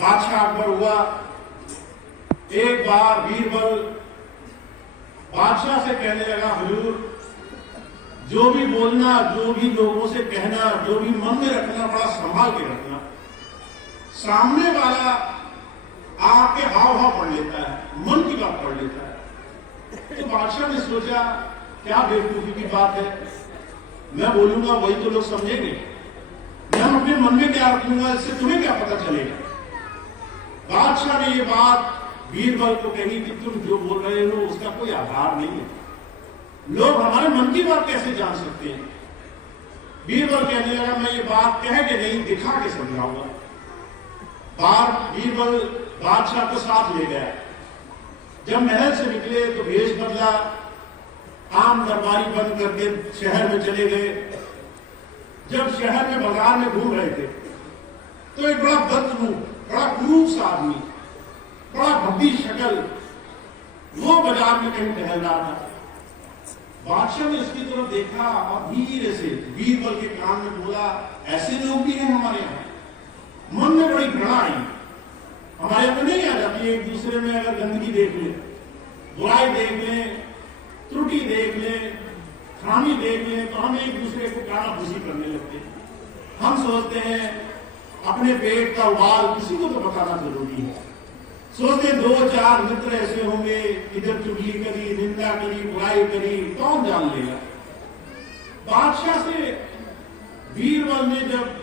बादशाह अकबर हुआ। एक बार बीरबल बादशाह से कहने लगा, हुजूर जो भी बोलना, जो भी लोगों से कहना, जो भी मन में रखना, बड़ा संभाल के रखना। सामने वाला आपके हाव भाव पढ़ लेता है, मन की बात पढ़ लेता है। तो बादशाह ने सोचा क्या बेवकूफी की बात है, मैं बोलूंगा वही तो लोग समझेंगे, मैं अपने मन में क्या रखूंगा, इससे तुम्हें क्या पता चलेगा। बादशाह ने ये बात बीरबल को कही कि तुम जो बोल रहे हो उसका कोई आधार नहीं है, लोग हमारे मन की बात कैसे जान सकते हैं। बीरबल कहने लगा, मैं ये बात कह के नहीं, दिखा के समझाऊंगा। बीरबल बादशाह को साथ ले गया। जब महल से निकले तो भेष बदला, आम दरबारी बंद करके शहर में चले गए। जब शहर में बाजार में घूम रहे थे तो एक बड़ा बदमुख, बड़ा क्रूर सा आदमी, बड़ा भद्दी शक्ल, वो बाजार में कहीं टहल रहा था। बादशाह ने उसकी तरफ देखा और धीरे से बीरबल के कान में बोला, ऐसे लोग भी हैं हमारे यहाँ। मन में बड़ी घृणा आई। हमारे यहाँ तो नहीं आ जाती, एक दूसरे में अगर गंदगी देख ले, बुराई देख ले, त्रुटि देख ले, खामी देख ले, तो हम एक दूसरे को काना फूसी करने लगते हैं। हम सोचते हैं अपने पेट का उबाल किसी को तो बताना जरूरी है। सोचते दो चार मित्र ऐसे होंगे, इधर चुगली करी, निंदा करी, बुराई करी, कौन जान लेगा। बादशाह से बीरबल ने जब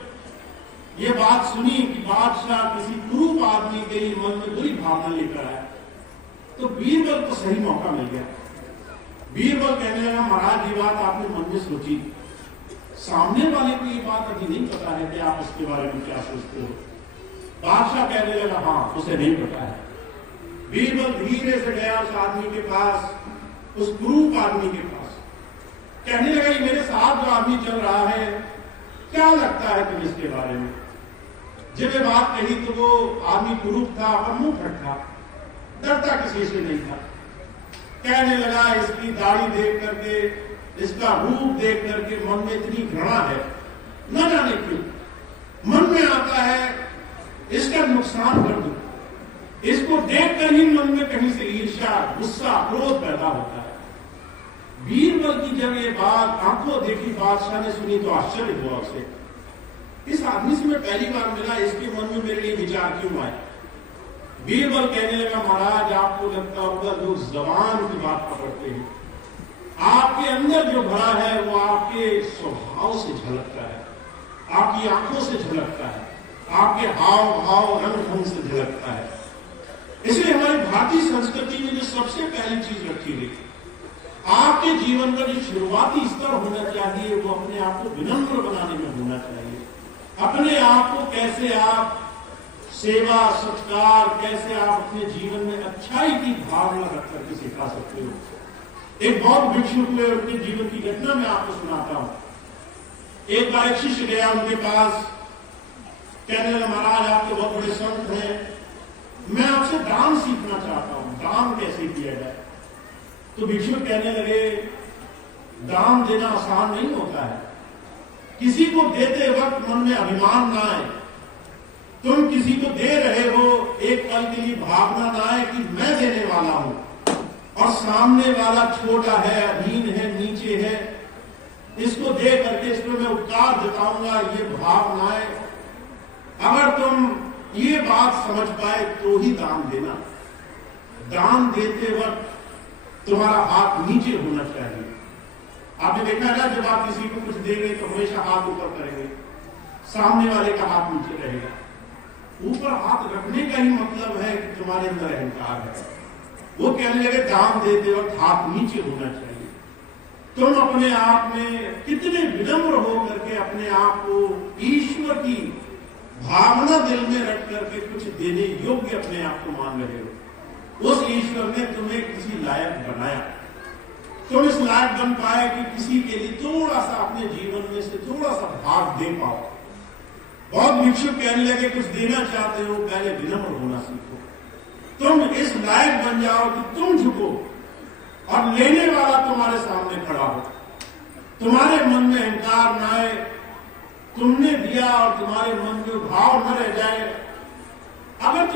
ये बात सुनी कि बादशाह किसी क्रूर आदमी के लिए मन में बुरी भावना लेकर आया, तो बीरबल को सही मौका मिल गया। बीरबल कहने लगा, महाराज ये बात आपने मन में सोची, सामने वाले को ये बात अभी नहीं पता है कि आप उसके बारे में क्या सोचते हो। बादशाह कहने लगा, हाँ उसे नहीं पता है। बीरबल धीरे से गया उस आदमी के पास, उस क्रूर आदमी के पास, कहने लगा, ये मेरे साथ जो आदमी चल रहा है, क्या लगता है तुम इसके बारे में। जब ये बात कही तो वो आदमी कुरूप था, पर मुंह था, डरता किसी से नहीं था। कहने लगा, इसकी दाढ़ी देख करके, इसका रूप देख करके मन में इतनी घृणा है, न जाने क्यों मन में आता है इसका नुकसान कर दूं। इसको देखकर ही मन में कहीं से ईर्ष्या, गुस्सा, क्रोध पैदा होता है। बीरबल की जब ये बात आंखों देखी बादशाह ने सुनी तो आश्चर्य हुआ उसे। इस आदमी से मैं पहली बार मिला, इसके मन में मेरे लिए विचार क्यों आए। बीरबल कहने लगा, महाराज आपको लगता होगा लोग जबान की बात पकड़ते हैं, आपके अंदर जो भरा है वो आपके स्वभाव से झलकता है, आपकी आंखों से झलकता है, आपके हाव भाव रंग ढंग से झलकता है। इसलिए हमारी भारतीय संस्कृति में जो सबसे पहली चीज रखी गई, आपके जीवन का जो शुरुआती स्तर होना चाहिए वो अपने आप को विनम्र बनाने में होना चाहिए। अपने आप को कैसे आप सेवा, सत्कार, कैसे आप अपने जीवन में अच्छाई की भावना रख करके सिखा सकते हो। एक बहुत भिक्षु हुए, उनके जीवन की घटना मैं आपको सुनाता हूं। एक बार एक शिष्य गया उनके पास, कहने लगा, महाराज आप तो बहुत बड़े संत हैं, मैं आपसे दान सीखना चाहता हूं, दान कैसे किया जाए। तो भिक्षु कहने लगे, दान देना आसान नहीं होता है, किसी को देते वक्त मन में अभिमान ना आए, तुम किसी को दे रहे हो एक पल के लिए भावना ना आए कि मैं देने वाला हूं और सामने वाला छोटा है, अधीन है, नीचे है, इसको दे करके इस पर मैं उपकार जताऊंगा, ये भाव ना आए। अगर तुम ये बात समझ पाए तो ही दान देना। दान देते वक्त तुम्हारा हाथ नीचे होना चाहिए। आपने देखा है ना, जब आप किसी को कुछ देंगे तो हमेशा हाथ ऊपर करेंगे, सामने वाले का हाथ नीचे रहेगा। ऊपर हाथ रखने का ही मतलब है कि तुम्हारे अंदर अहंकार है। वो कहने लगे, दान देते वक्त हाथ नीचे होना चाहिए। तुम अपने आप में कितने विनम्र हो करके अपने आप को ईश्वर की भावना दिल में रख करके कुछ देने योग्य अपने आप को मान रहे हो। उस ईश्वर ने तुम्हें किसी लायक बनाया, तुम इस लायक बन पाए कि किसी के लिए थोड़ा सा अपने जीवन में से थोड़ा सा भाग दे पाओ। बहुत भिक्षुक कहने लगे, कुछ देना चाहते हो पहले विनम्र होना सीखो, तुम इस लायक बन जाओ कि तुम झुको और लेने वाला तुम्हारे सामने खड़ा हो, तुम्हारे मन में अहंकार न आए, तुमने दिया और तुम्हारे मन में भाव न रह जाए।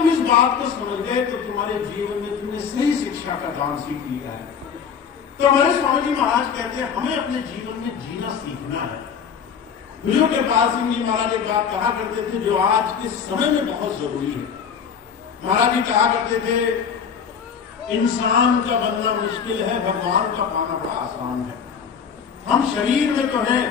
तुम इस बात को समझ गए तो तुम्हारे जीवन में तुमने सही शिक्षा का दान सीख लिया है। तो हमारे स्वामी जी महाराज कहते हैं हमें अपने जीवन में जीना सीखना है। गुरु कृपाल सिंह जी महाराज एक बात कहा करते थे जो आज के समय में बहुत जरूरी है। महाराज जी कहा करते थे इंसान का बनना मुश्किल है, भगवान का पाना बड़ा आसान है। हम शरीर में तो हैं